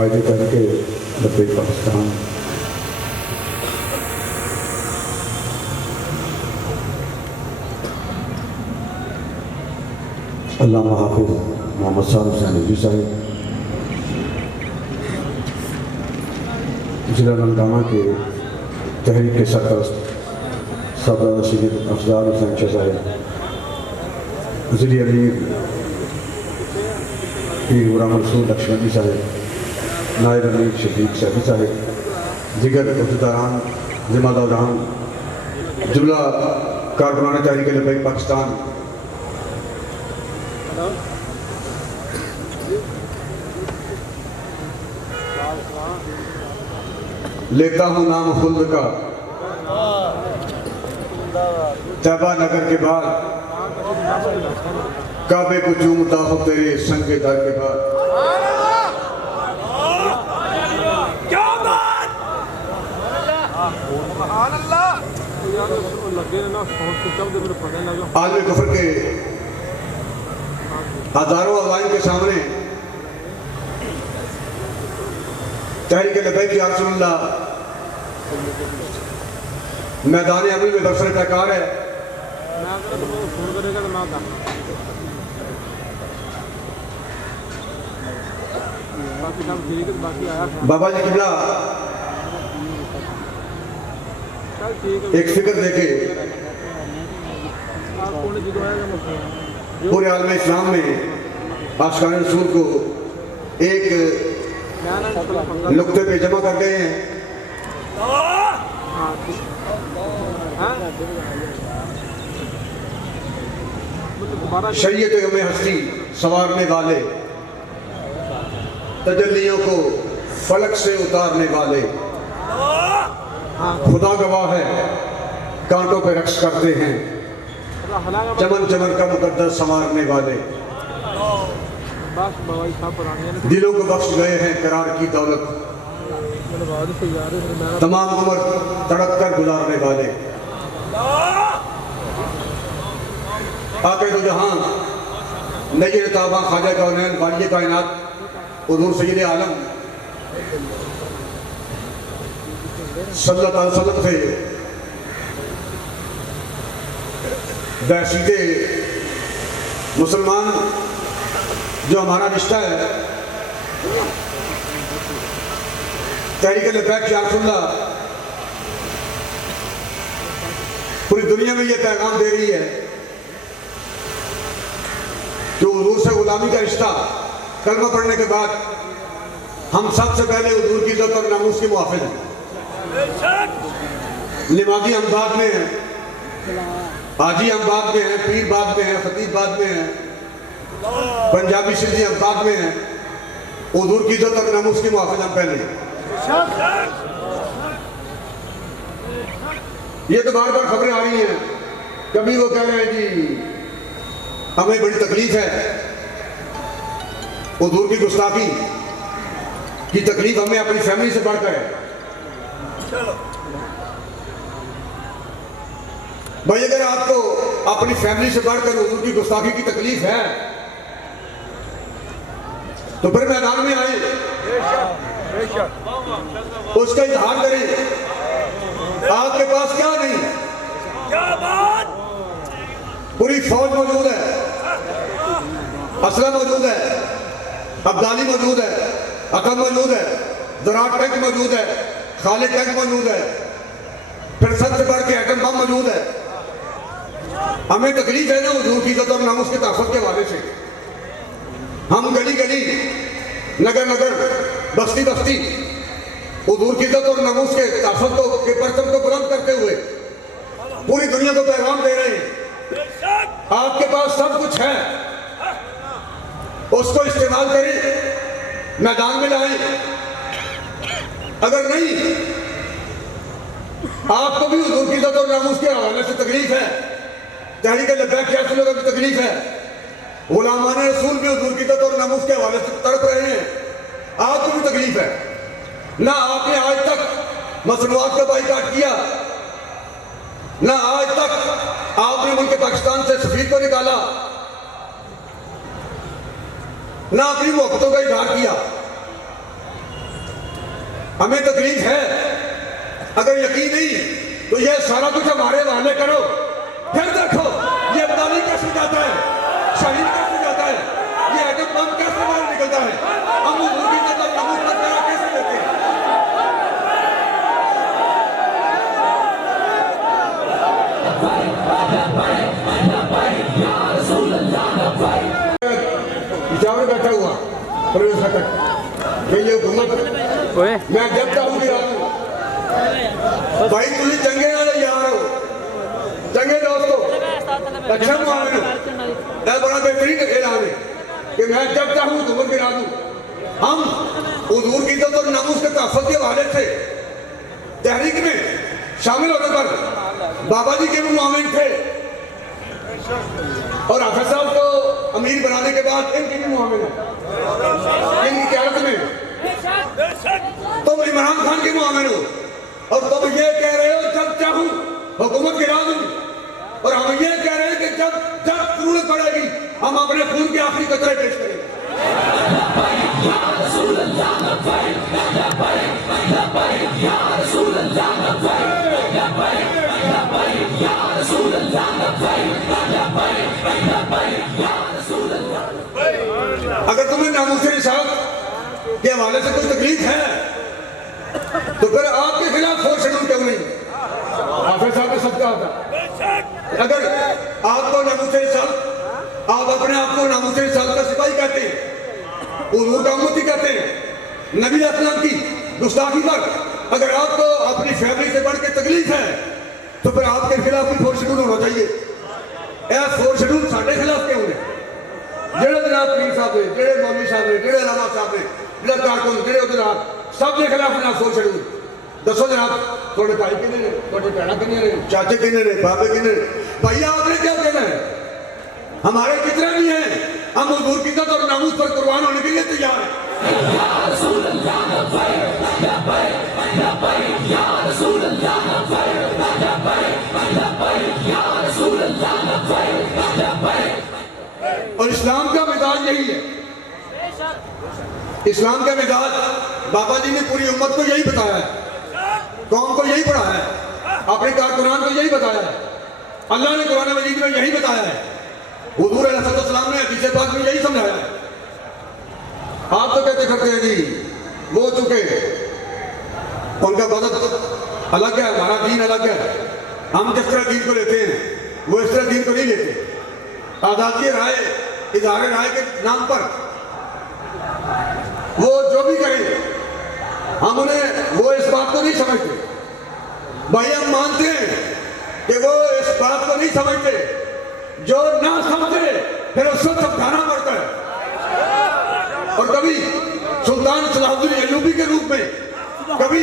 कायदे करके लब्बैक पाकिस्तान। अल्लामा हाफिज़ मोहम्मद साहब हुसैन साहब जिला नंदामा के तहरीक के सरपरस्त सरदार सैयद अफजाल हुसैन शाह साहब, ज़िली अमीर पीर गुलाम रसूल लक्ष्मणी साहब, नायब अमीर शफीक शफी साहब, दिगर अहदेदारान ज़िम्मेदारान, जुमला कारकुनान तहरीक लब्बैक पाकिस्तान, लेता हूँ नाम खुल्द का तैबा नगर के बाद, काबे को चूमता हो तेरे संगे दर के बाद। आलम कुफर के हजारों अवाइन के सामने तहरीक लब्बैक या रसूलल्लाह मैदान अमल में बरसर पैकार है। बाबा जी किबला एक फिक्र देके पूरे आलम इस्लाम में आशिकान रसूल को एक नुक्ते पे जमा कर गए हैं। शरीयत में हस्ती संवारने वाले, तजल्लियों को फलक से उतारने वाले, खुदा गवाह है कांटों पे रक्स करते हैं, चमन चमन का मुकद्दस संवारने वाले, दिलों को बख्श गए हैं करार की दौलत, तमाम उम्र तड़प कर गुजारने वाले, आके तो जहां नज़र ताबा ख्वाजा कौनैन बानी कायनात हुज़ूर सय्यद आलम सल्लल्लाहु अलैहि वसल्लम से बैसीदे मुसलमान जो हमारा रिश्ता है, तहरीक लब्बैक या रसूलल्लाह पूरी दुनिया में ये पैगाम दे रही है जो हुजूर से गुलामी का रिश्ता कलमा पढ़ने के बाद हम सबसे पहले हुजूर की इज्जत और नामूस के मुहाफिज हैं। नमाजी हम बाद में हैं, हाजी हम बाद में हैं, पीर बाद में हैं, खतीब बाद में हैं, पंजाबी सिंधी हम बाद में हैं, हुजूर की इज्जत और नामूस के मुहाफिज हम पहले। ये तो बार बार खबरें आ रही हैं, कभी वो कह रहे हैं जी हमें बड़ी तकलीफ है, हुजूर की गुस्ताखी की तकलीफ हमें अपनी फैमिली से बढ़कर है। भाई अगर आपको अपनी फैमिली से बढ़कर हुजूर की गुस्ताखी की तकलीफ है तो फिर मैदान में आए, उसका इजहार करें। आपके पास क्या नहीं, क्या बात, पूरी फौज मौजूद है, असला मौजूद है, अब्दाली मौजूद है, अकम मौजूद है, ज़राअत टैंक मौजूद है, खालिद टैंक मौजूद है, फिर सबसे बढ़ के एटम बम मौजूद है। हमें तकलीफ है ना हुजूर की इज्जत और नामूस के तहफ़्फ़ुज़ के हवाले से। हम गली गली, नगर नगर, बस्ती बस्ती हुजूर की इज्जत और नामूस के तहफ़्फ़ुज़ के परचम को बुलंद करते हुए पूरी दुनिया को पैगाम दे रहे हैं। आपके पास सब कुछ है, उसको इस्तेमाल करें, मैदान में लाएं। अगर नहीं, आपको भी हुजूर की इज्जत और नामूस के हवाले से तकलीफ है, तहरीक लब्बैक या रसूलल्लाह की तकलीफ है, गुलामान रसूल भी हुजूर की इज्जत और नामूस के हवाले से तड़प रहे हैं, आपको भी तकलीफ है ना। आपने आज तक मसनूआत का बाइकाट किया, ना आज तक आपने मुल्क पाकिस्तान से सफीर को निकाला, ना अपनी मोहब्बतों का इजहार किया। हमें तकलीफ है, अगर यकीन नहीं तो ये सारा कुछ हमारे हवाले करो, फिर देखो ये अब्दाली कैसे जाता है, शहीद कैसे जाता है, ये एटम बम कैसे बाहर निकलता है, हम हुजूर की कदर नमूद पर पैरा कैसे देते हैं। पिशावर बैठा हुआ ये हुकूमत मैं जब चाहूंगी भाई तुम चंगे वाले यार हो, चंगे दोस्तों, अच्छा मुआविन हो, बड़ा बेहतरीन ऐलान है कि मैं जब चाहूँ हुकूमत गिरा दूँ। हम हुजूर की इज्जत और नामूस के तहफ़्फ़ुज़ के हवाले से तहरीक में शामिल होने पर बाबा जी के भी मुआविन थे और हाफिज साहब को अमीर बनाने के बाद इनके भी मुआविन है, इनकी क़यादत में तुम इमरान खान के मुआविन हो और तुम ये कह रहे हो जब चाहूं हुकूमत गिरा दूं, और हम ये कह रहे हैं कि जब जब जरूरत पड़ेगी हम अपने खून के आखिरी कतरे पेश करेंगे। अगर तुम्हें नामूसे रिसालत के हवाले से कोई तकलीफ है तो फिर आपके खिलाफ फोर्स शेड्यूल क्यों नहीं? हाफिज साहब ने सब कहा था, अगर आपको नामूसे रिसालत, आप अपने आप को नामूसे रिसालत का सिपाही कहते हैं, हुजूर का उम्मती कहते हैं, नबी अस्लम की गुस्ताखी पर अगर आपको अपनी फैमिली से बढ़ के तकलीफ है तो फिर आपके खिलाफ भी फोर्स शेड्यूल होना चाहिए। यह फोर्स शेड्यूल साढ़े खिलाफ क्यों है? जेड़े जनाब पीर साहब ने, जेड़े मौलवी साहब ने, जेड़े अलामा साहब ने, जेड़ा कारकुन, जेड़े जनाब सब के खिलाफ ना फोर्स शेड्यूल। दसो जनाब थोड़े भाई किन्ने ने, थोड़ी भैन किन्ने ने, चाचे किन्ने ने, बाबे किन्ने ने, भैया आपने क्या कहना है? हमारे कितने भी हैं, हम हुजूर की इज्जत और नामूस पर कुर्बान होने के लिए तैयार हैं। और इस्लाम का मिजाज यही है, इस्लाम का मिजाज बाबा जी ने पूरी उम्मत को यही बताया है, कौम को यही पढ़ाया है, अपने कारकुनान को यही बताया है, अल्लाह ने कुरान मजीद में यही बताया है, हुजूर अलैहिस्सलाम ने हदीस पाक में यही समझाया है। आप तो कहते करते हैं जी वो चुके, उनका मदद अलग है, हमारा दीन अलग है, हम जिस तरह दीन को लेते हैं वो इस तरह दीन को नहीं लेते। आज़ादी राय, इज़हार राय के नाम पर वो जो भी करें हम उन्हें, वो इस बात को नहीं समझते भाई, हम मानते हैं कि वो इस बात को नहीं समझते, जो ना समझे फिर उसको समझाना पड़ता है। और कभी सुल्तान सलाहुद्दीन अय्यूबी के रूप में, कभी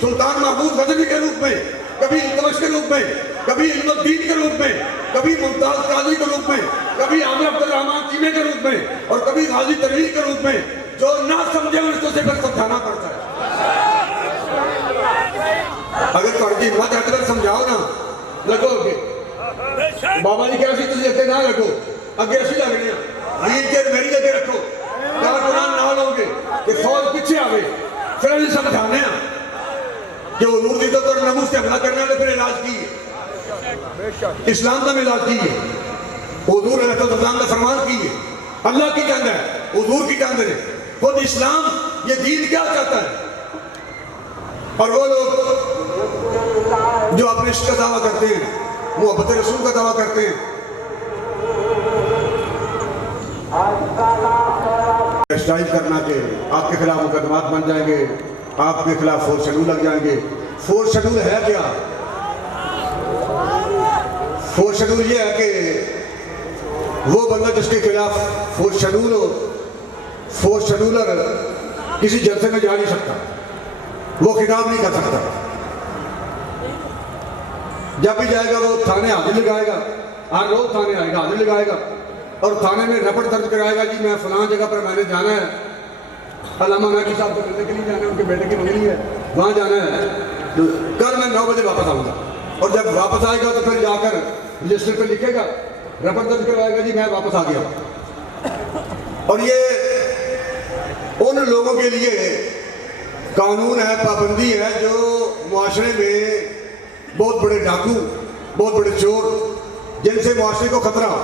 सुल्तान महमूद गजनी के रूप में, कभी इल्तुतमिश के रूप में, कभी इल्मुद्दीन के रूप में, कभी मुमताज काजी के रूप में, कभी आमिर अब्दुल रहमान चीमे के रूप में, और कभी गाजी तरवीर के रूप में, जो ना समझे उसको से फिर समझाना पड़ता है। अगर थोड़ी हिम्मत है तो समझाओ ना, लगोगे बाबा जी कैसी तुझे लेते ना लगो, अगे ऐसी लगनी है, मेरी लगे रखो, कारकुनान ना लोगे कि फौज पीछे आवे, फिर अभी समझाने कि हुजूर की इज्जत और नमूस से हमला करने वाले फिर इलाज की, इस्लाम का इलाज की है, हुजूर अलैहिस्सलाम का फरमान की है, अल्लाह की जान है, हुजूर की जान है, खुद इस्लाम ये दीन क्या चाहता है। और वो लोग जो अपने इश्क का दावा करते हैं, मोहब्बत रसूल का दावा करते हैं, स्ट्राइक करना के आपके खिलाफ मुकदमात बन जाएंगे, आपके खिलाफ फोर्स शेड्यूल लग जाएंगे। फोर्स शेड्यूल है क्या? फोर्स शेड्यूल ये है कि वो बंदा जिसके खिलाफ फोर्स शेड्यूल हो, फोर्स शेड्यूलर किसी जलसे में जा नहीं सकता, वो खिताब नहीं कर सकता, जब भी जाएगा वो थाने हाजिर लगाएगा, हर रोज थाने आएगा, हाजिर लगाएगा और थाने में रिपोर्ट दर्ज कराएगा जी मैं फलां जगह पर मैंने जाना है, अल्लामा महदी साहब को मिलने के लिए जाना है, उनके बेटे की मंगनी है, वहाँ जाना है, तो कल मैं 9 बजे वापस आऊँगा। और जब वापस आएगा तो फिर जाकर रजिस्टर पर लिखेगा, रिपोर्ट दर्ज करवाएगा जी मैं वापस आ गया। और ये उन लोगों के लिए कानून है, पाबंदी है जो मुआशरे में बहुत बड़े डाकू, बहुत बड़े चोर, जिनसे मुआशरे को खतरा हो।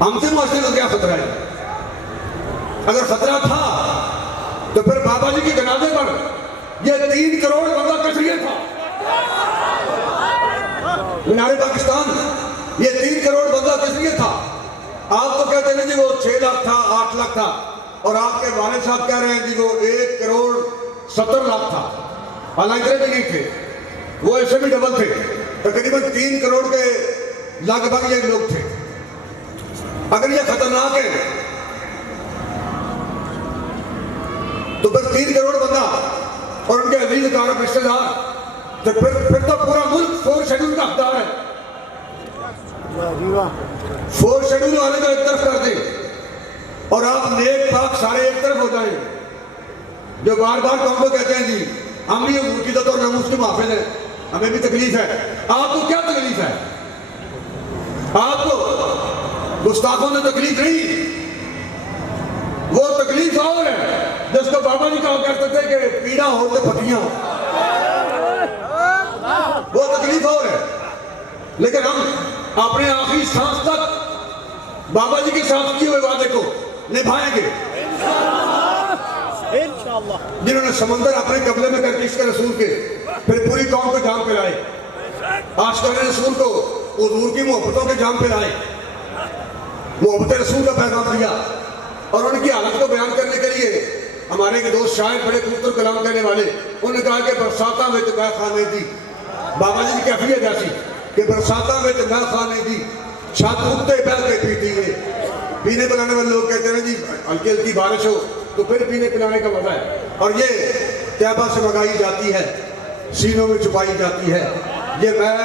हमसे मुआशरे को क्या खतरा है? अगर खतरा था तो फिर बाबा जी के जनाजे पर ये 3 करोड़ बंदा किस लिए था? मीनारे पाकिस्तान, ये 3 करोड़ बंदा किस लिए था? आप तो कहते हैं जी वो 6 लाख था, 8 लाख था, और आपके वालिद साहब कह रहे हैं जी वो 1 करोड़ 70 लाख था। हालांकि इतने भी नहीं थे, वो ऐसे भी डबल थे, तकरीबन 3 करोड़ के लगभग ये लोग थे। अगर ये खतरनाक है तो फिर 3 करोड़ बंदा और उनके अजीज कारब रिश्तेदार, तो फिर तो पूरा मुल्क 4 शेड्यूल का हकदार है। 4 शेड्यूल वाले को एक तरफ कर दें और आप नेक पाक सारे एक तरफ हो जाए। जो बार बार कौन को कहते हैं जी हम भी इज्जत और नमूस के मुहाफिज हैं, हमें भी तकलीफ है। आपको क्या तकलीफ है? आपको गुस्ताखों ने तकलीफ नहीं, वो तकलीफ और है जिसको बाबा जी कहा करते थे कि पीड़ा हो तो पतियां, वो तकलीफ और है। लेकिन हम अपने आखिरी सांस तक बाबा जी के साथ किए हुए वादे को निभाएंगे। जिन्होंने समंदर अपने कब्जे में करके इसके रसूल के फिर पूरी कौम को जाम पिलाए, आशिकाने रसूल को हुजूर की मोहब्बतों के जाम पिलाए, मोहब्बत रसूल का पैगाम दिया। और उनकी हालत को बयान करने के लिए हमारे के दोस्त शायर बड़े खूबसूरत कलाम करने वाले, उन्होंने कहा कि बरसाता में तो मैं खाने दी, बाबा जी की कैफियत ऐसी कि बरसाता में तो मैं खाने दी, छत कुत्ते बैठ के पीती है। पीने पिलाने वाले लोग कहते हैं जी हल्की हल्की बारिश हो तो फिर पीने पिलाने का मजा है। और ये तैबा से मंगाई जाती है, सीनों में छुपाई जाती है। ये मैं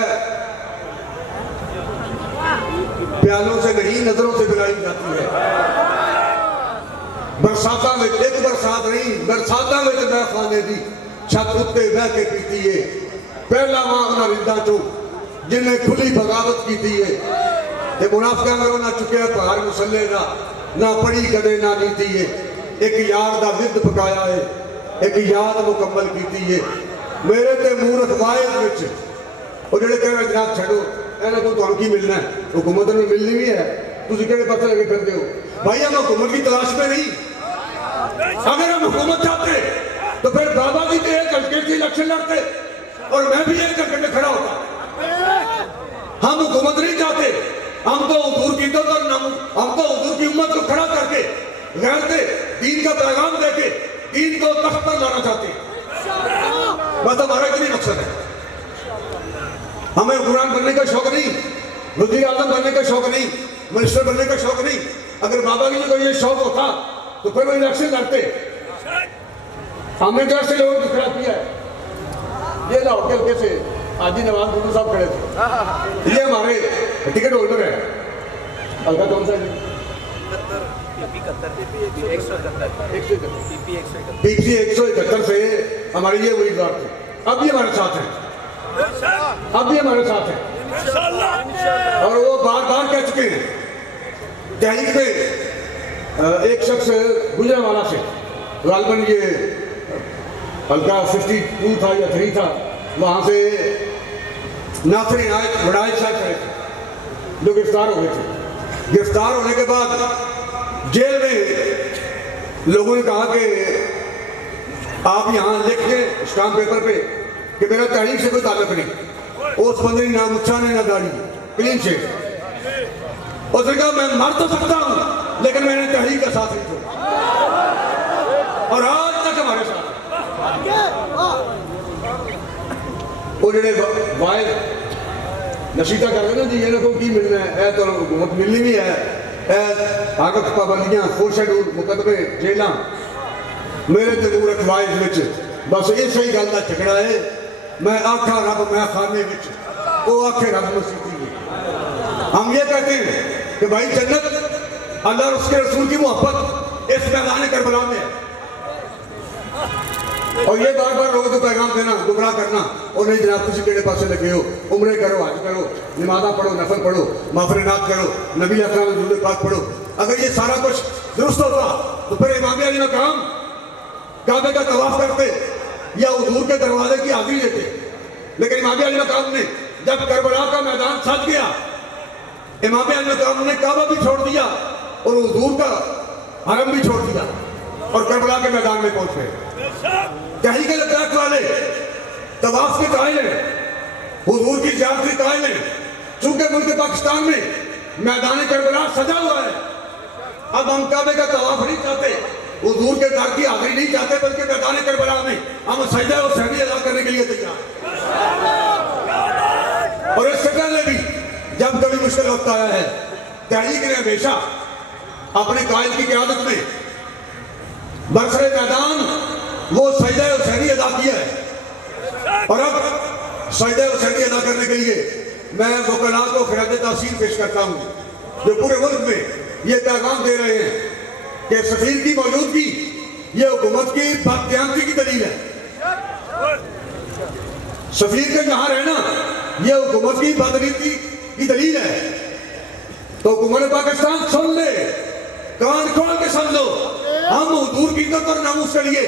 प्यालों से नहीं नजरों से पिलाई जाती है। बरसाता में एक बरसात नहीं, बरसाता में तो मैं खाने दी, छत उत्ते बह के पीती है। पहला मांगना रिंदा चो जिन्हें खुली बगावत की थी है। ये मुनाफिका में ना चुके पहाड़ मुसल्ले ना पड़ी कदे ना नीति है। एक यार दा जिद पकाया है, एक याद मुकम्मल की थी है। मेरे ते मूरख वायद विच और जेड़े कह रहे जनाब छड़ो इन्हां को तुहानू की मिलना है, हुकूमत में मिलनी भी है, तुसीं किहड़े पासे लगे फिरदे हो? भाई हम हुकूमत की तलाश में नहीं, अगर हम हुकूमत चाहते तो फिर बाबा जी के एक हल्के से इलेक्शन लड़ते और मैं भी एक हल्के में खड़ा होता। हम हुकूमत नहीं चाहते, हम तो हुजूर की इज्जत और हम तो हुजूर की उम्मत को खड़ा करके गैरते दीन का पैगाम देके दीन को तख्त पर लाना चाहते हैं। बस हमारा इतनी मकसद है। हमें हुक्मरान बनने का शौक नहीं, वज़ीर आज़म बनने का शौक नहीं, मिनिस्टर बनने का शौक नहीं। अगर बाबा जी को ये शौक होता तो फिर वो इलेक्शन लड़ते। हमने जो ऐसे लोगों को खड़ा किया है, ये लाहौर के हल्के से हाजी नवाज गुरु साहब खड़े थे, ये हमारे टिकट होल्डर है। हल्का कौन सा है? पीपी 171 से हमारे ये उम्मीदवार थे, अब भी हमारे साथ हैं, अब भी हमारे साथ हैं। और वो बार बार कह चुके हैं तहरीक पे एक शख्स गुजरांवाला से, गालबन ये हल्का 52 था या 3 था, वहाँ से नासिर इनायत वड़ाई साहब खड़े थे जो गिरफ्तार हो गए थे। गिरफ्तार होने के बाद जेल में लोगों ने कहा कि आप यहाँ लिख दें स्टाम्प पेपर पे कि मेरा तहरीक से कोई ताल्लुक नहीं। उस बंदे ने ना मुच्छा ने ना दाढ़ी, क्लीन शेव। उसने कहा मैं मर तो सकता हूँ लेकिन मैंने तहरीक का साथ नहीं छोड़ा, और आज तक हमारे साथ वो जेडे वायद नशीता कर रहे ना जी, इन्होंने को की मिलना है, तो हुकूमत मिलनी भी है, आगत पाबंदियां, 4 शेड्यूल मुकदमे, जेल मेरे ते मूरख वायद विच बस इस ही गल का झगड़ा है। मैं आखा रब मैं खाने विच, वो आखे रब मसीती है। हम ये कहते हैं कि भाई जन्नत अल्लाह और उसके रसूल की मोहब्बत इस मैदान करबला में है। और ये बार बार लोगों को पैगाम देना, गुमराह करना, और नहीं जनाब तुम केड़े पासे लगे हो, उम्रे करो, हज करो, नमाज़ां पढ़ो, नफल पढ़ो, माफ़रनात करो, नबी अकरम दुरूद पाक पढ़ो। अगर ये सारा कुछ दुरुस्त होता तो फिर इमाम अली मकाम काबे का तवाफ करते या हुजूर के दरवाजे की हाजिरी देते। लेकिन इमाम अली मकाम ने जब करबला का मैदान सज गया, इमाम अली मकाम ने काबा भी छोड़ दिया और हुजूर का हरम भी छोड़ दिया और करबला के मैदान में पहुंच गए। कहीं के लद्दाख वाले तवाफ के कायल हैं, हुजूर की ज़ियारत के कायल हैं। चूंकि मुल्क पाकिस्तान में मैदान करबला सजा हुआ है, अब हम काबे का तवाफ नहीं चाहते, हुजूर के दर की हाजिरी नहीं चाहते, बल्कि मैदान करबला में हम सजदा और सहनी अदा करने के लिए तैयार। और इससे पहले भी जब कभी मुश्किल वक्त आया है, तहरीक ने हमेशा अपने कायल की क़यादत में बरसरे मैदान वो सजदा और सहनी अदा किया है। और अब सजदा और सहनी अदा करने के लिए मैं वकला को खिराज तासीर पेश करता हूँ, जो पूरे मुल्क में ये पैगाम दे रहे हैं कि सफीर की मौजूदगी ये हुकूमत की बदकियामती की दलील है। सफीर के यहाँ रहना ये हुकूमत की बदनीति की दलील है। तो हुकूमत पाकिस्तान सुन ले, कान खोल के सुन लो, हम हुजूर की इज्जत और नामूस के लिए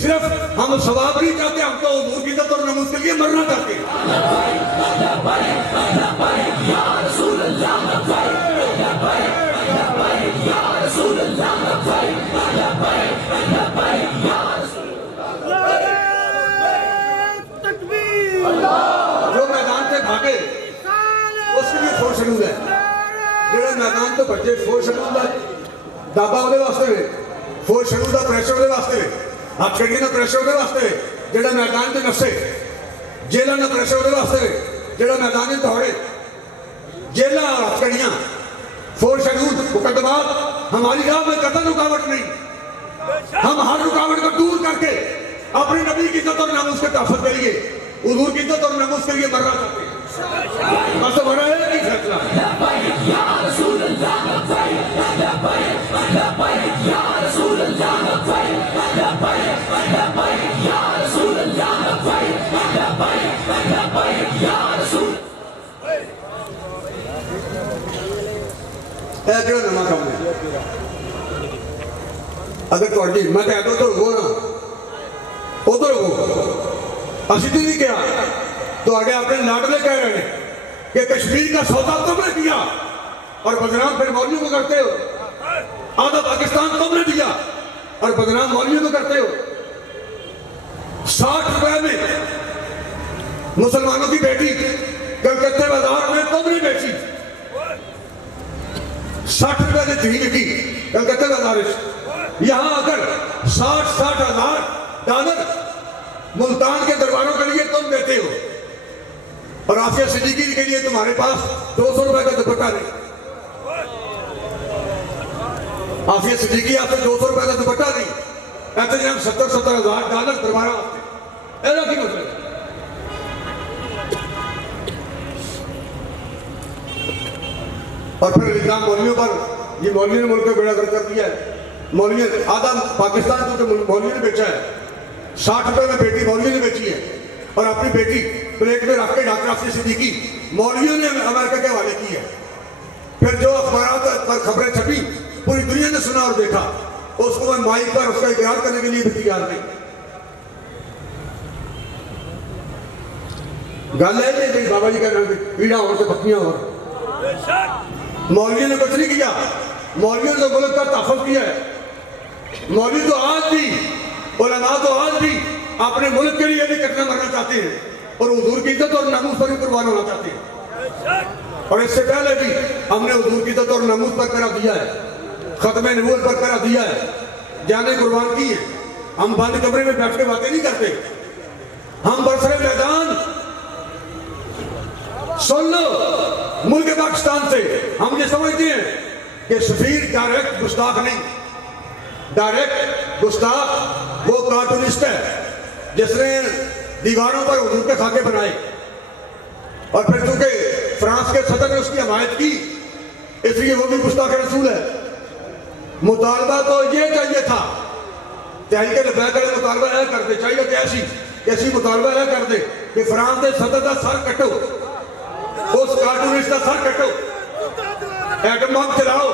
सिर्फ हम सवाब नहीं चाहते, हम तो हुजूर की इज्जत और नामूस के लिए मरना चाहते हैं। जो मैदान से भागे उसके लिए फोर्स शेड्यूल है, जो मैदान तो बच्चे फोर्स शेड्यूल है दादा वाले वास्ते फोर्स शेड्यूल का प्रेशर वाले वास्ते हथकड़ियों का प्रेशर वाले वास्ते जो मैदान के नफसे जेलों का प्रेशर वाले वास्ते जो मैदान दौड़े जेल हथकड़ियां फोर्स शेड्यूल मुकदमात हमारी राह में कतई रुकावट नहीं। हम हर रुकावट को दूर करके अपने नबी की इज्जत और नामूस के तहफ़्फ़ुज़ के लिए हुजूर की इज्जत और नामूस के लिए मरना चाहते हैं। बस हमारा एक ही फैसला नवा काम है। अगर थोड़ी हिम्मत है तो हो ना उधर हो, असि तो नहीं किया तो आगे अपने लाडले कह रहे हैं कि कश्मीर का सौदा तुमने किया और बदनाम फिर मौलवियों को करते हो। आधा पाकिस्तान तुमने दिया और बदनाम मौलवियों को करते हो। 60 रुपए में मुसलमानों की बेटी कलकत्ते बाजार में तुमने बेची, 60 रुपए की धीन की कलकत्ते बाजार यहां आकर 60-60 हजार डॉलर मुल्तान के दरबारों के लिए तुम देते हो और आसिया सिद्दीकी के लिए तुम्हारे पास 200 रुपए का दुपट्टा नहीं। आसिया सिद्दीकी आपसे 200 रुपए का दुपट्टा नहीं, ऐसे हम 70-70 हजार डॉलर दरबारा ऐसा की मतलब। और फिर इल्जाम मौलवियों पर, ये मौलवी ने मुल्क को बेड़ा गर्क कर दिया है। मौलवी आधा पाकिस्तान को मौलवी ने बेचा है, 60 रुपए में बेटी मौलवी ने बेची है और अपनी बेटी प्लेट में रख के डॉक्टर आसिया सिद्दीकी मौलवियों ने अमेरिका के हवाले की है। फिर जो अखबार पर खबरें छपी पूरी दुनिया ने सुना और देखा, उसको मैं माइक पर उसका इकरार करने के लिए भी तैयार नहीं। गल है बाबा जी का नाम पीड़ा और से पत्नियां और मौलवी ने कुछ नहीं किया, मौलवियों ने तो मुल्क का तहफ़्फ़ुज़ किया है। मौलवी तो आज भी उलमा तो आज भी अपने मुल्क के लिए भी कटना मरना चाहते हैं और हुजूर की इज्जत और नामूस पर भी कुर्बान होना चाहते हैं। और इससे पहले भी हमने हुजूर की इज्जत और नामूस पर करा दिया है, खत्मे नबूवत पर करा दिया है, जाने कुर्बान की है। हम बंद कमरे में बैठ के बातें नहीं करते, हम बरसरे मैदान सुन लो मुल्क पाकिस्तान से हम ये समझते हैं कि सफीर डायरेक्ट गुस्ताख नहीं, डायरेक्ट गुस्ताख वो कार्टूनिस्ट है जिसने दीवारों पर हुजूर के खाके बनाए और फिर चूंकि फ्रांस के सदर ने उसकी हमायत की इसलिए वो भी गुस्ताख रसूल है। मुतालबा तो ये चाहिए था, तहरीक लबैक वाले मुतालबा यह करते चाहिए कि ऐसी मुतालबा यह कर दे कि फ्रांस के सदर का सर कटो, उस कार्टूनिस्ट का सर कटो, एटम बम चलाओ,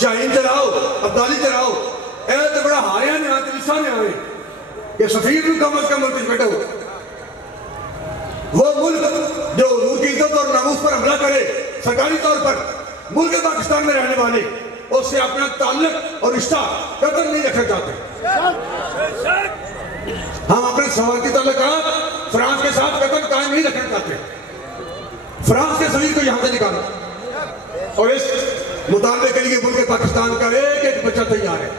शाहीन चलाओ, अब्दाली चलाओ, ए तो बड़ा हारिया ने आते लिसा ने आए कि सफीर को कम अज कम मुल्क बैठो। वो मुल्क जो हुजूर की इज्जत और नामूस पर हमला करे सरकारी तौर पर, मुल्क पाकिस्तान में रहने वाले उससे अपना ताल्लुक और रिश्ता कदर नहीं रखना चाहते। हम अपने सवालती ताल्लुकात फ्रांस के साथ कदर कायम नहीं रखना चाहते। फ्रांस के सफीर को यहाँ से निकालो और इस मुतालबे के लिए मुल्क पाकिस्तान का एक एक बच्चा तैयार है।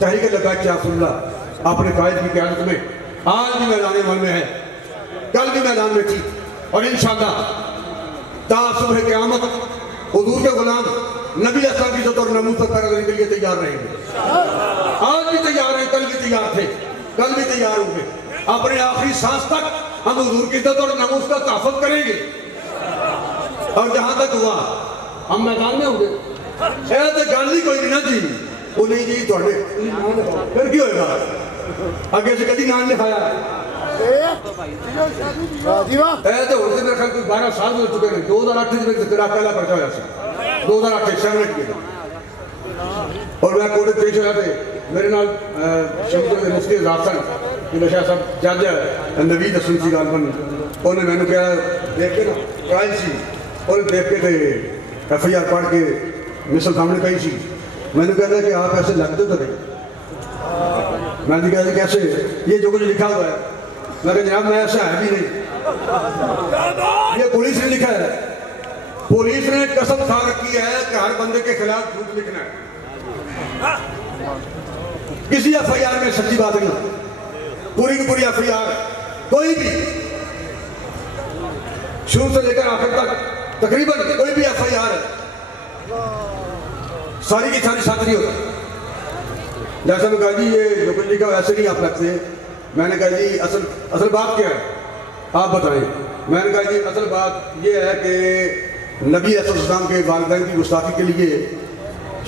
तहरीक लगात शाहफुल्लाह अपने कायद की क़यादत में आज भी मैदान अमल में है, कल भी मैदान में थी और इंशाअल्लाह ता सुबह क़यामत हुजूर के गुलाम नबी असलाम की इज्जत और नमूस पर पैरा देने के लिए तैयार रहेंगे। आज भी तैयार हैं, कल भी तैयार थे, कल भी तैयार होंगे। अपने आखिरी सांस तक हम हुजूर की इज्जत और नमूस का तहफ़्फ़ुज़ करेंगे और जहां तक हुआ हम मैदान में होंगे। तो गल ही कोई नहीं ना जी, वो नहीं जी थोड़े फिर की होएगा, अगे से कभी नाम लिखाया तो होते मेरे ख्याल 12 साल हो चुके हैं। 2008 में तेरा पहला पर्चा होया सी, 2008 सेवनेट के और मैं कोर्ट पेश होया थे मेरे नाल शमसूल मुफ्ती आजाद सन नशा साहब जज नवीद हसन सी गालबन उन्हें मैंने कहा देख के ना ट्रायल सी और देख के FIR पढ़ के मिसल सामने कही सी। मैंने कहा कि आप ऐसे लगते तो नहीं। मैंने कहा कैसे, ये जो कुछ लिखा हुआ है। मैं कहा जनाब मैं ऐसा है भी नहीं, ये पुलिस ने लिखा है। पुलिस ने कसम खा रखी है कि हर बंदे के खिलाफ झूठ लिखना है। किसी FIR में सच्ची बात नहीं, पूरी की पूरी FIR कोई भी शुरू से लेकर आखिर तक तकरीबन कोई भी FIR है सारी की सारी साथ नहीं होता। जैसा मैं कहा जी ये जो कुछ लिखा वैसे नहीं आप लगते। मैंने कहा जी असल बात क्या है आप बताएं। मैंने कहा जी असल बात ये है कि नबी अलैहिस्सलाम के वालिदैन की गुस्ताखी के लिए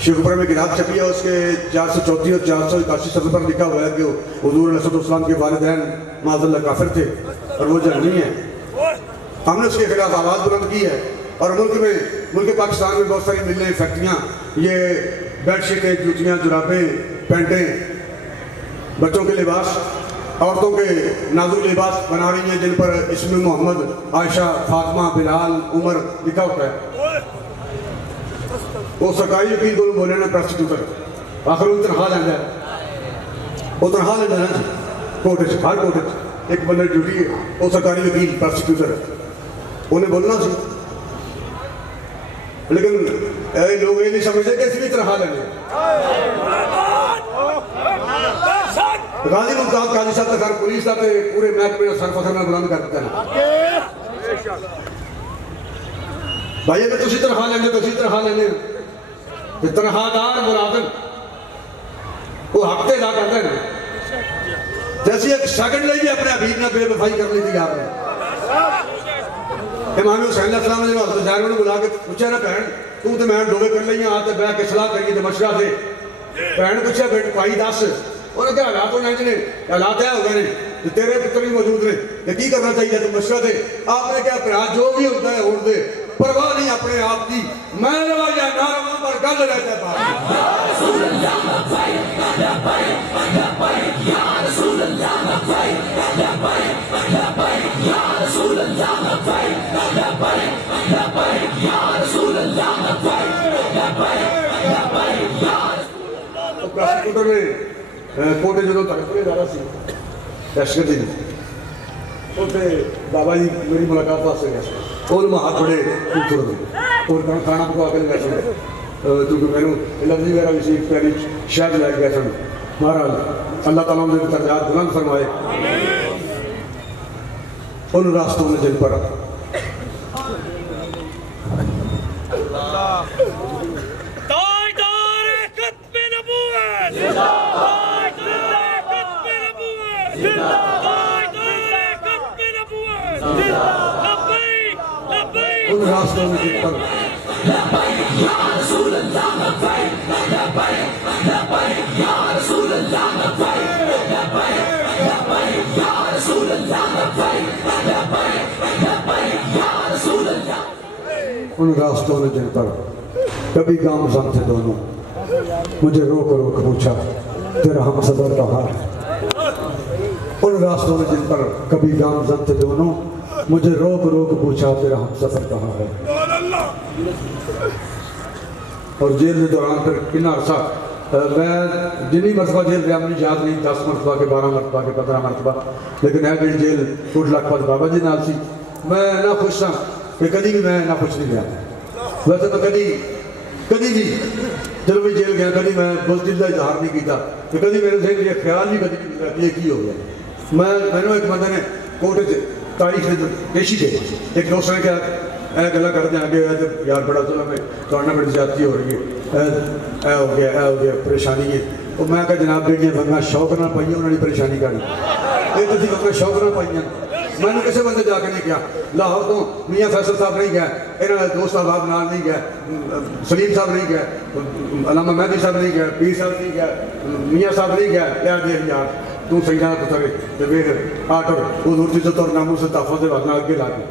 शेखपुरा में किताब छपी है, उसके 434 और 481 सफ़े पर लिखा हुआ है कि हुजूर अलैहिस्सलाम के वालिदैन माज़अल्लाह काफिर थे और वो जहन्नमी है। हमने उसके खिलाफ आवाज़ बुलंद की है और मुल्क पाकिस्तान में बहुत सारी मिलें, फैक्ट्रियाँ, ये बेडशीटें, जूतियाँ, जुराबें, पैंटें, बच्चों के लिबास, औरतों के नाजुक लिबास बना रही हैं जिन पर इसमें मोहम्मद, आयशा, फातिमा, बिलाल, उमर लिखा होता है। वो सरकारी वकील को बोले ना प्रोसिक्यूटर आखिर वो तनख्वाह लेंदा है, वो तनख्वाह लेंदा ना कोर्ट हर कोर्ट एक बंदे ड्यूटी है, वो सरकारी वकील प्रोसिक्यूटर उन्हें बोलना सी। लेकिन लोग ये नहीं समझते कि इसी तनख्वाह लेंगे। गाजी मुमताज काजी साहब तक पुलिस का पूरे महकमे सर फखर में बुलंद कर दिता है भाई अगर तुम तनख्वाह लेंगे तो तनख्वाह लेने तनख्वाहदार मुलाजिम वो हफ्ते अदा करते हैं। जैसे एक सेकंड लिए भी अपने हबीब ने बेवफाई कर ली थी आपने। इमाम हुसैन अलैहिस्सलाम ने हज़रत ज़ैनब को बुला के पूछा ना भैन तू तो मैं डोबे कर ली हाँ तो बह के सलाह करिए तो मशवरा दे। भैन पूछा बेटे भाई दस उन्हें क्या हालात होने ने हालात है हो गए ने तेरे पुत्र भी मौजूद ने तो की करना चाहिए तू मशवरा दे। आपने क्या कहा जो भी होता है होने दे परवाह नहीं अपने आप की मैं रवा या ना रवा पर गल रहता है। प्रोसिक्यूटर ने कोर्ट जो तड़पने जा रहा सी दहशत दी उससे बाबा जी मेरी मुलाकात वास्ते गया और मैं हाथ बड़े खूबसूरत और खाना पका के गया सन क्योंकि मैंने लफ्जी मेरा भी प्यारी शहद लैके गया सन। महाराज अल्लाह ताला ने दर्जात बुलंद फरमाए उन रास्तों में जिन पर उन रास्तों में जिन पर उन रास्तों ने जिन पर कभी गाम जम थे दोनों, मुझे रोक रोक पूछा तेरा हम सफर कहाँ है। उन रास्तों ने जिन पर कभी गाम जम थे दोनों, मुझे रोक रोक पूछा तेरा हम सफर कहाँ है। और जेल के दौरान फिर कितना अरसा मैं जिनी मरतबा जेल गया मुझे याद नहीं, 10 मरतबा के 12 मरतबा के 15 मरतबा, लेकिन है मेरी जेल कुछ लखपत बाबा जी नाल सी। मैं ना खुश था कि कभी भी मैं ना खुश नहीं गया। वैसे तो कभी भी चलो भी जेल गया, कभी मैं बुज़दिल का इजहार नहीं किया, तो कभी मेरे जहन ये ख्याल नहीं कभी ये की हो गया। मैंने एक बंदे ने कोर्ट तारीख पेशी के एक दोस्त ने क्या गला कर दें आगे तो यार बड़ा तो हमें दौड़ना बड़ी ज्यादती हो रही है, ए हो गया परेशानी है। और मैं क्या जनाब बेटियां बंगा शौक ना पाई उन्होंने परेशानी करनी ये तो बंगा शौक ना पाई। मैंने किसी बंदे जाके नहीं किया, लाहौर तो मियाँ फैसल साहब नहीं गए, इन्होंने दोस्त साहब नाल नहीं गए, सलीम साहब नहीं गए, अलामा मेहदी साहब नहीं गए, पीर साहब नहीं गए, मियाँ साहब नहीं गए। यार देख यार तू सही जाना पुत्र फिर आकर हजूर की इज्जत और नामूस से तहफ़्फ़ुज़ के वास्ते अगे ला के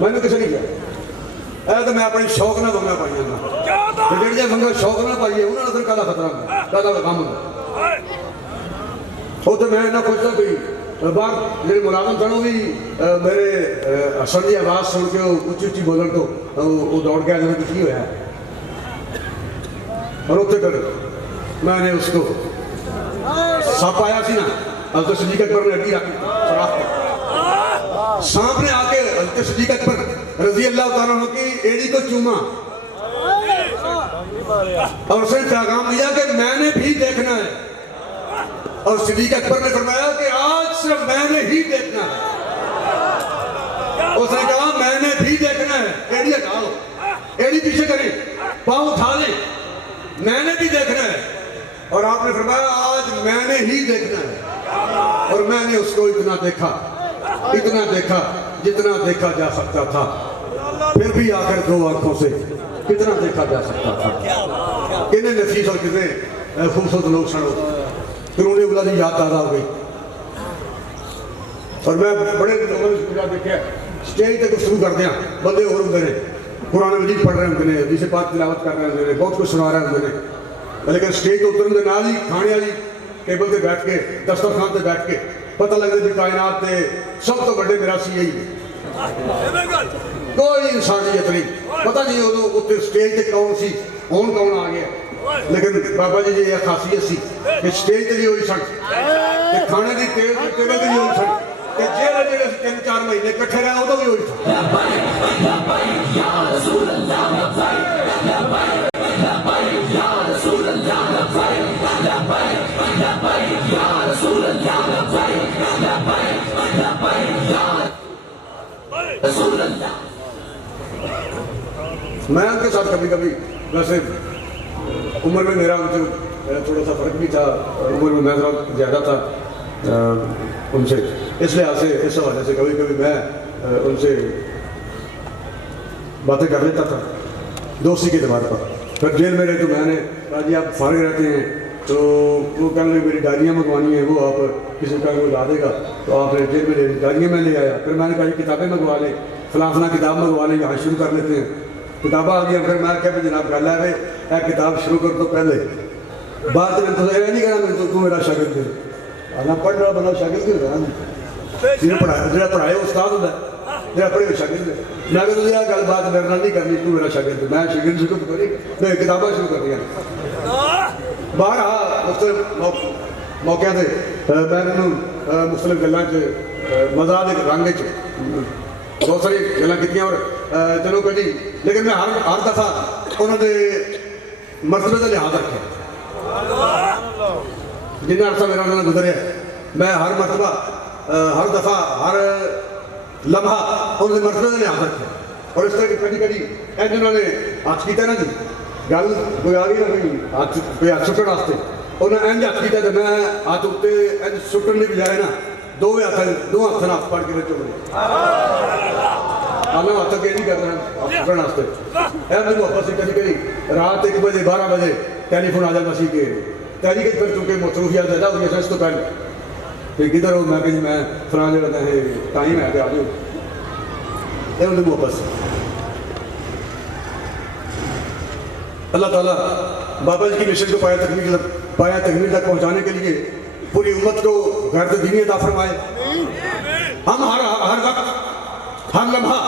मैंने किसी नहीं किया। तो मैं अपने शौक ना बंगा पाई जाना, जो बंगा शौक ना पाइए उन्होंने फिर कादा खतरा होंगे, कादा काम होंगे। वो तो मैं ना खुश था कोई बाहर मेरे मुलाजम थे भी मेरे हसन की आवाज़ सुन के उच्ची उच्ची बोलन तो वो दौड़ के आए की होया। और उत्ते फिर मैंने उसको सांप आया सी ना, हज़रत सिद्दीक़ अकबर ने अड्डी रखी सांप ने आके हज़रत सिद्दीक़ अकबर रज़ी अल्लाह तआला अन्हु की एड़ी को चूमा और उसने पैगाम दिया कि मैंने भी देखना है। और सिद्दीक़ अकबर ने फरमाया कि आज सिर्फ मैंने ही देखना है। उसने कहा मैंने भी देखना है, एड़ी हटा लो, एड़ी पीछे करें, पाँव उठा लें, मैंने भी देखना है। और आपने फरमाया आज मैंने ही देखना है। और मैंने उसको इतना देखा जितना देखा जा सकता था, फिर भी आकर 2 आंखों से कितना देखा जा सकता था। कितने नफीस और कितने खूबसूरत लोग सनो, फिर उन्हें उला की याद ताज़ा हो गई। और मैं बड़े लोगों ने देखा स्टेज तक शुरू कर दिया, बंदे और होंगे ने कुरान मजीद पढ़ रहे होंगे ने, जिसे पाक तिलावत कर रहे होंगे ने, बहुत कुछ सुना रहे होंगे ने, लेकिन स्टेज तो उतरन के नाल ही खाने वाली टेबल से बैठ के दस्तरखान से बैठ के पता लगता भी कायनात के सब तो बड़े मिरासी यही है। कोई इंसानियत नहीं, पता नहीं उदों उत्ते स्टेज ते कौन सी कौन आ गया। लेकिन बाबा जी की यह खासियत सी कि स्टेज ते भी होई सन, खाने की टेबल ते भी होई सन, जेल जेड़े 3-4 महीने इकट्ठे रहे उदों भी होई सन। मैं उनके साथ कभी कभी वैसे उम्र में मेरा उनसे थोड़ा सा फर्क भी था, उम्र में मैं थोड़ा ज़्यादा था उनसे, इस लिहाज से इस हवाले से कभी कभी मैं उनसे बातें कर लेता था दोस्ती के एतबार पर। फिर जेल में रहे तो मैंने कहा जी आप फारिग रहते हैं तो वो कहने लगे मेरी डायरियाँ मंगवानी है, वो आप किसी का वो ला देगा, तो आपने जेल में डायरियाँ मैं ले आया। फिर मैंने कहा किताबें मंगवा लें, फलां किताब मंगवा लें, यहाँ शुरू कर लेते हैं। किताबा आ गया, फिर मैं क्या भी जनाब गल है किताब शुरू कर दो पहले, बाद में तो यह नहीं कहना तू मेरा शागिर्द है, आना पढ़ने वाला बंदा शागिर्द नहीं होता, जो पढ़ाए उस्ताद होता है, जो पढ़े शागिर्द है। मैं कहता यह गलबात मेरे नाल नहीं करनी, तू मेरा शागिर्द, मैं शागिर्द शुरू करी मैं किताबा शुरू कर दिया। बाहर मुख्तलिफ मौक़ों से मैं मुख्तलिफ गल्लां च मज़ाक के रंग च बहुत सारी गल्लां कीतियां और चलो कभी, लेकिन मैं हर दफ़ा उन्होंने मरतबे का लिहाज रखे। जिन्ना अरसा मेरा उन्होंने गुजरिया, मैं हर मरतबा हर दफ़ा हर लम्हा उन्होंने मरतबे का लिहाज रखे। और इस तरह की कभी कभी इंज उन्होंने हाथ किया ना जी, गल कोई आ गई ना कोई हाथ सुट्टन वास्ते, उन्हें इंज हाथ किया तो मैं हाथ उत्ते इंज सुट्टन की बजाय ना दो हाथ नाल पढ़ के मैं हाथ अगे नहीं करना पकड़ने वास्ते ऐ मैं वापस ही कभी कभी रात 1 बजे 12 बजे टेलीफोन आ जाता सी कि तैयारी के फिर चुके मसरूफियात ज़्यादा हुई है तो पहले फिर किधर हो मैं कहीं मैं फलां जगह है टाइम है आ जाओ ये उन्हें वापस अल्लाह ताला बाबा जी की मिशन को पाया तकमील तक पहुंचाने के लिए पूरी उम्मत को गर्द दीनी अता फरमाए। हम हर वक्त हर लम्हा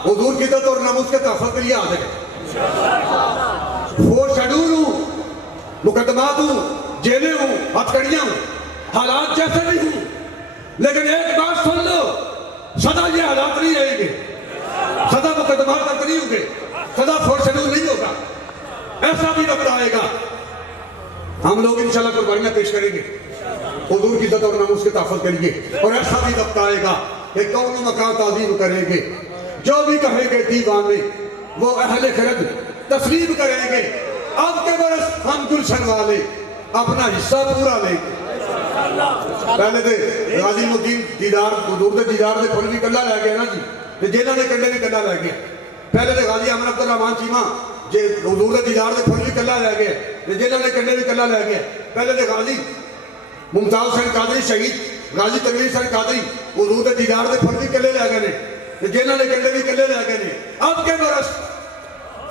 हुजूर की इज्जत और नमूस के तहफ़्फ़ुज़ के लिए हाज़िर हैं। फोर्स शेड्यूल हूँ, मुकदमात हूँ, जेलें हूँ, हथकड़ियाँ हूँ, हालात जैसे नहीं हूँ, लेकिन एक बात सुन लो, सदा ये हालात नहीं रहेंगे, सदा मुकदमात तक नहीं होंगे, सदा फोर्स शेड्यूल नहीं होगा। ऐसा भी वक्त आएगा हम लोग इंशाल्लाह कुर्बानियां पेश करेंगे हुजूर की इज्जत और नमूस के तहफ़्फ़ुज़ के लिए। और ऐसा भी वक्त आएगा कि कौन मकाम ताज़ीम करेंगे, जो भी कहेंगे दीवाने वो अहले खरद तस्लीम करेंगे। अब के बरस हम गुलशन वाले अपना हिस्सा पूरा लेंगे। पहले तो गाजी मुद्दीन दीदार हुजूर के दीदार के फुल भी कला लै गया ना जी, जेलों के कंडे भी कला लै गया। पहले तो गाजी अमन अब्दुल रहमान चीमा जे हुजूर के दीदार के फुल भी कला लै गया, जेलों के कंडे भी कला लै गया। पहले तो गाजी मुमताज हुसैन कादरी शहीद गाजी तनवीर हुसैन कादरी हुजूर के दीदार के फुल भी कले लै गए ने, जेलों के कंडे भी कले लै गए ने। अब के बरस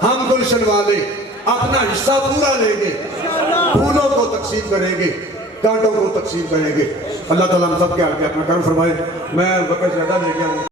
हम गुलशन वाले अपना हिस्सा पूरा लेंगे, फूलों को तकसीम करेंगे, कांटों को तकसीम करेंगे। अल्लाह ताला हम सब के आगे अपना कर्म फरमाए। मैं वक्त ज़्यादा ले गया हूँ।